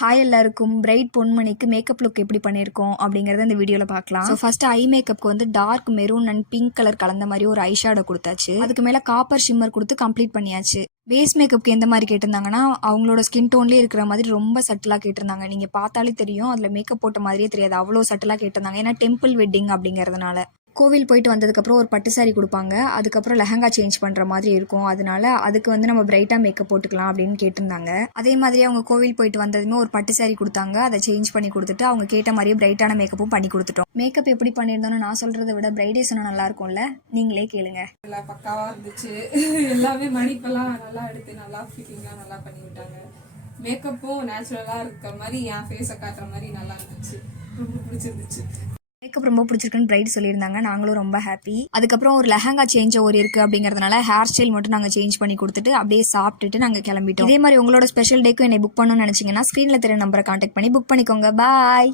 Hi எல்லாருக்கும். Bright பொன்மணிக்கு makeup look எப்படி பண்ணியிருக்கோம் அப்படிங்கறத இந்த வீடியோல பார்க்கலாம். ஸோ ஃபர்ஸ்ட் ஐ மேக்கப்க்கு வந்து dark maroon and pink colour கலந்த மாதிரி ஒரு ஐ ஷேடோ கொடுத்தாச்சு. அதுக்கு மேல காப்பர் ஷிம்மர் கொடுத்து கம்ப்ளீட் பண்ணியாச்சு. பேஸ் மேக்கப்க்கு எந்த மாதிரி கேட்டிருந்தாங்கன்னா அவங்களோட ஸ்கின் டோன்லேயே இருக்கிற மாதிரி ரொம்ப சட்டிலாக கேட்டிருந்தாங்க. நீங்க பார்த்தாலே தெரியும், அதில் மேக்கப் போட்ட மாதிரியே தெரியாது, அவ்வளோ சட்டிலாக கேட்டிருந்தாங்க. ஏன்னா டெம்பிள் வெட்டிங் அப்படிங்கிறதுனால. கோவில் போயிட்டு வந்ததுக்கப்புறம் ஒரு பட்டு சாரி கொடுப்பாங்க, அதுக்கப்புறம் லெஹங்கா சேஞ்ச் பண்ணுற மாதிரி இருக்கும். அதனால அதுக்கு வந்து நம்ம பிரைட்டாக மேக்கப் போட்டுக்கலாம் அப்படின்னு கேட்டிருந்தாங்க. அதே மாதிரி அவங்க கோவில் போயிட்டு வந்ததுமே ஒரு பட்டு சாரி கொடுத்தாங்க, அதை சேஞ்ச் பண்ணி கொடுத்துட்டு அவங்க கேட்ட மாதிரியே பிரைட்டான மேக்கப்பும் பண்ணி கொடுத்துட்டோம். மேக்கப் எப்படி பண்ணியிருந்தோன்னு நான் சொல்கிறத விட பிரைடே சொன்னால் நல்லா இருக்கும்ல, நீங்களே கேளுங்க. எல்லாம் பக்காவாக இருந்துச்சு. எல்லாமே மணிப்பெல்லாம் நல்லா எடுத்து நல்லா ஃபிட்டிங்லாம் நல்லா பண்ணி விட்டாங்க. மேக்கப்பும் நேச்சுரலாக இருக்கிற மாதிரி என் ஃபேஸை காட்டுற மாதிரி நல்லா இருந்துச்சு. ரொம்ப பிடிச்சிருந்துச்சு. மேக்கப் ரொம்ப பிடிச்சிருக்குன்னு பிரைட் சொல்லியிருந்தாங்க. நாங்களும் ரொம்ப ஹாப்பி. அதுக்கப்புறம் ஒரு லெஹங்கா சேஞ்ச் ஓவர் இருக்கு அப்படிங்கிறதுனால ஹேர் ஸ்டைல் மட்டும் நாங்கள் சேஞ்ச் பண்ணி கொடுத்துட்டு அப்படியே சாப்பிட்டுட்டு நாங்கள் கிளம்பிட்டோம். இதே மாதிரி உங்களோட ஸ்பெஷல் டேக்கும் என்னை புக் பண்ணணும்னு நினைச்சீங்கன்னா ஸ்க்ரீனில் தெரிய நம்பரை கான்டாக்ட் பண்ணி புக் பண்ணிக்கோங்க. பாய்.